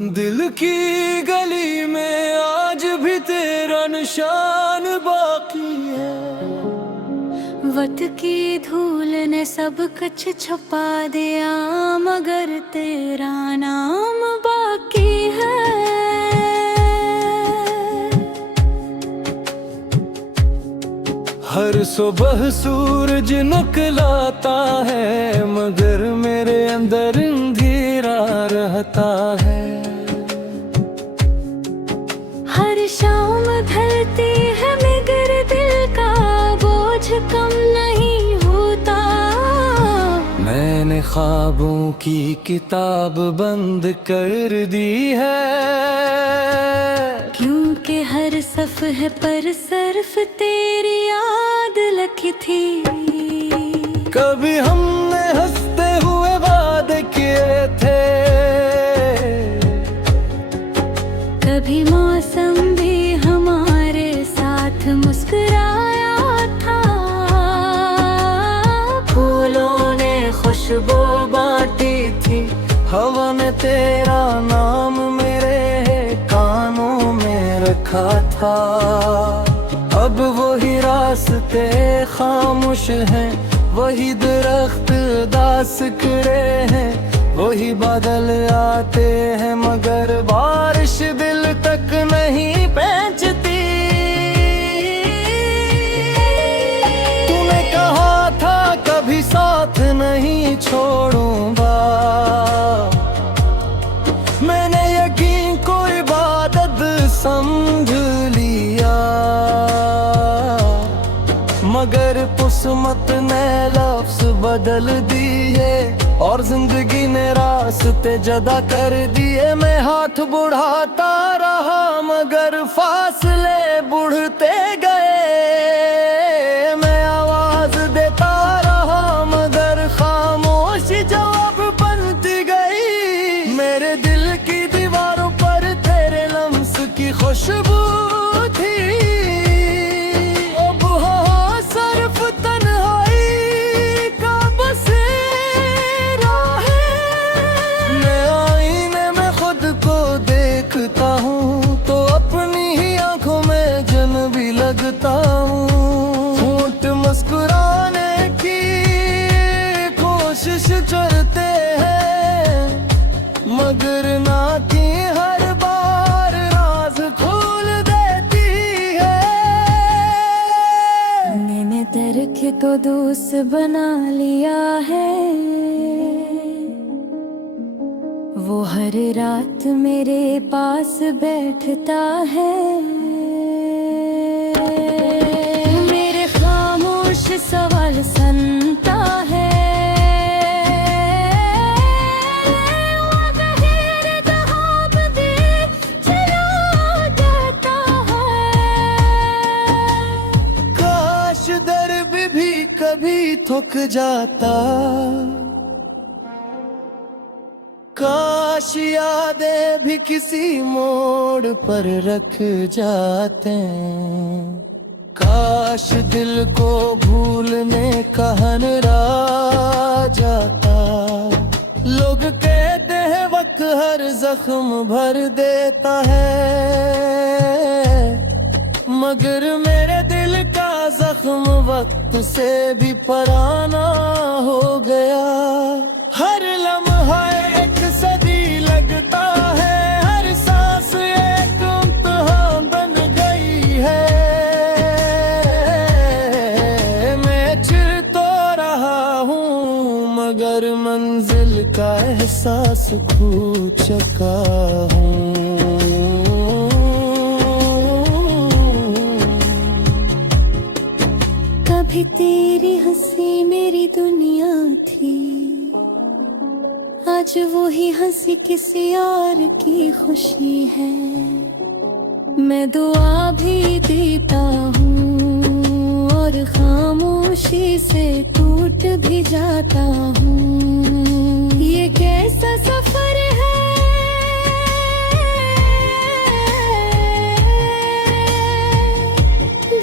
दिल की गली में आज भी तेरा निशान बाकी है। वक्त की धूल ने सब कुछ छुपा दिया, मगर तेरा नाम बाकी है। हर सुबह सूरज निकलाता है, मगर मेरे अंदर अंधेरा रहता है। हर शाम ढलती है मगर दिल का बोझ कम नहीं होता। मैंने ख्वाबों की किताब बंद कर दी है, क्योंकि हर सफ़हे पर सिर्फ तेरी याद लिखी थी। कभी हमने हंसते हुए वादे किए थे, कभी मौसम भी हमारे साथ मुस्कुराया था। फूलों ने खुशबू बांटी थी, हवा ने तेरा नाम मेरे कानों में रखा था। अब वही रास्ते खामोश हैं, वही दरख्त दास करे हैं, वही बादल आते हैं मगर बारिश दिल तक नहीं पहुंचती। तूने कहा था कभी साथ नहीं छोड़ूंगा, मैंने यकीन को इबादत समझ लिया, मगर किस्मत ने लफ्ज़ बदल दिए और जिंदगी ने रास्ते जुदा कर दिए। मैं हाथ बढ़ाता रहा मगर फासले बढ़ते गए। मैं आवाज देता रहा मगर खामोशी जवाब बनती गई। मेरे दिल की दीवारों पर तेरे लम्स की खुशबू थी। अब हाँ सिर्फ तन्हाई का बसेरा है। मैं आईने में खुद को देखता हूँ तो अपनी ही आंखों में जन भी लगता हूँ। होंठ मुस्कुराने की कोशिश करते हैं, मगर ना की हर बार राज खोल देती है। मैंने दरख्त को दोस्त बना लिया है, वो हर रात मेरे पास बैठता है। मेरे खामोश सवाल सुनता है, वो गहरे ख्वाब देख चला जाता है। काश दर्द भी कभी थक जाता, काश यादें भी किसी मोड़ पर रख जाते। काश दिल को भूलने का हनरा जाता। लोग कहते हैं वक्त हर जख्म भर देता है, मगर मेरे दिल का जख्म वक्त से भी पुराना हो गया। हर लम्हा एक सदी लगता है, हर सांस एक इम्तिहान बन गई है। मैं चल तो रहा हूँ मगर मंजिल का एहसास खो चुका हूँ। कभी तेरी हंसी मेरी दुनिया थी, आज वही हंसी किसी और की खुशी है। मैं दुआ भी देता हूँ और खामोशी से टूट भी जाता हूँ। ये कैसा सफर है,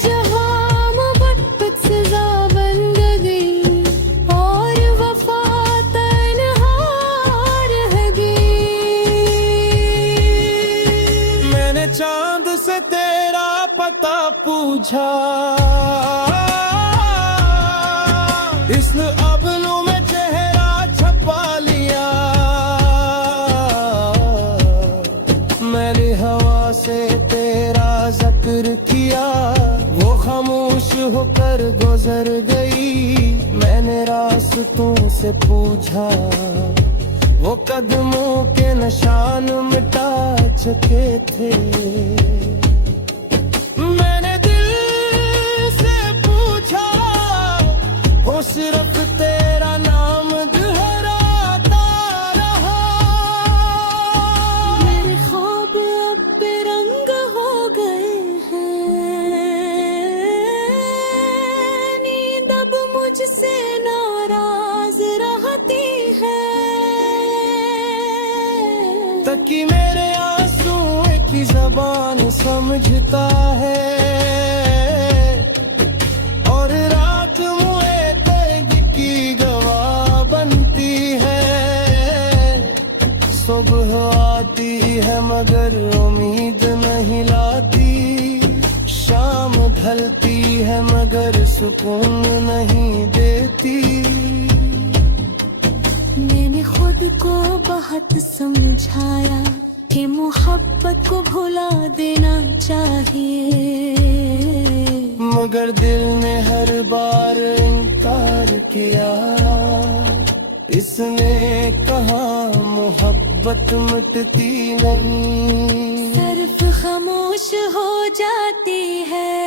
जहाँ मोहब्बत सजा बन गई और वफा तन्हा रह गई। रास्ता पूछा, इस अबलू में चेहरा छपा लिया। मैंने हवा से तेरा जिक्र किया, वो खामोश होकर गुजर गई। मैंने रास्तों से पूछा, वो कदमों के निशान मिटा चुके थे। मैंने दिल से पूछा, वो सिर्फ तेरा नाम दोहराता रहा। मेरे ख्वाब अब बेरंग हो गए हैं, नींद अब मुझसे नाराज रहती है। तकी मेरे आंसू की ज़बान समझता है, और रात मुझे दर्द की गवाह बनती है। सुबह आती है मगर उम्मीद नहीं लाती, शाम ढलती है मगर सुकून नहीं देती। मैंने खुद को बहुत समझाया कि मोहब्बत को भुला देना चाहिए, मगर दिल ने हर बार इनकार किया। इसने कहा मोहब्बत मिटती नहीं, सिर्फ खामोश हो जाती है।